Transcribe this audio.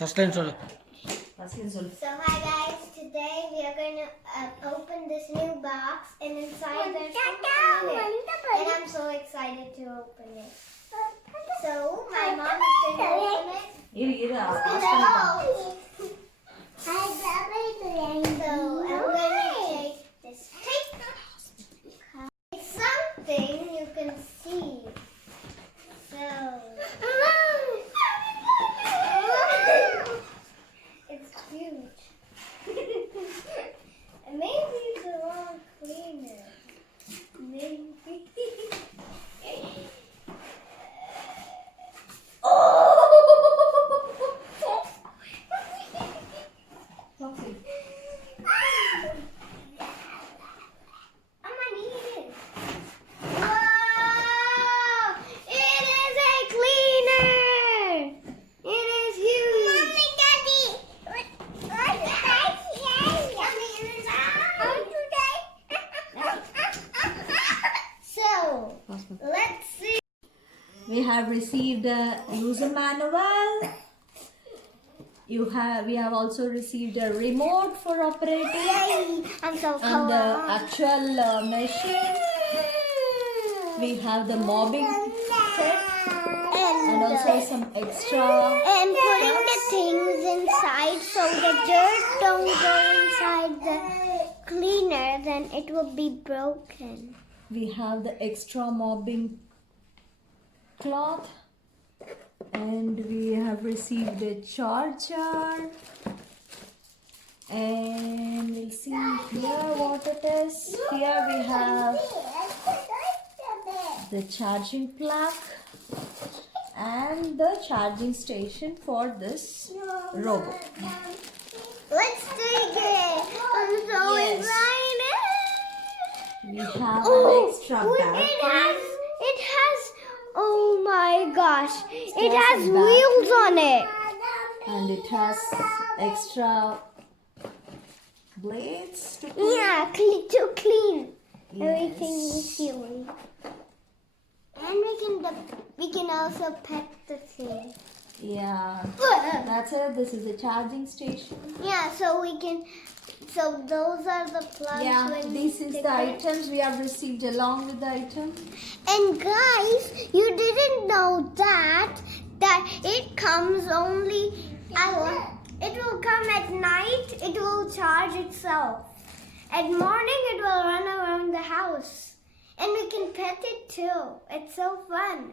First line solo. So hi guys, today we are going to open this new box and inside there's something in it. And I'm so excited to open it. So my mom is going to open it. So I'm going to take this tape. It's something you can see. So it's huge. And maybe it's the wrong cleaner. Maybe. I'ma need it. Wow! It is a cleaner! It is huge! Mommy, Daddy! What's that? Mommy, So, let's see. We have received a user manual. We have also received a remote for operating I'm so cold. and the actual machine. We have the mobbing set and also some extra. And putting the things inside so the dirt don't go inside the cleaner, then it will be broken. We have the extra mobbing cloth. And we have received a charger, and we'll see here what it is. Here we have the charging plug and the charging station for this robot. Let's take it. I'm so Yes. excited. We have Oh, an extra battery. it has, oh my gosh, it has has a wheels on it. And it has extra blades to clean. Yeah, to clean everything Yes. is healing. And we can also pet the thing. Yeah, that's it. This is the charging station. Yeah, so we can. So those are the plugs. Yeah, when this we is stick the it. items we have received along with the item. And guys, you didn't know that it comes only. It will come at night. It will charge itself. At morning, it will run around the house, and we can pet it too. It's so fun.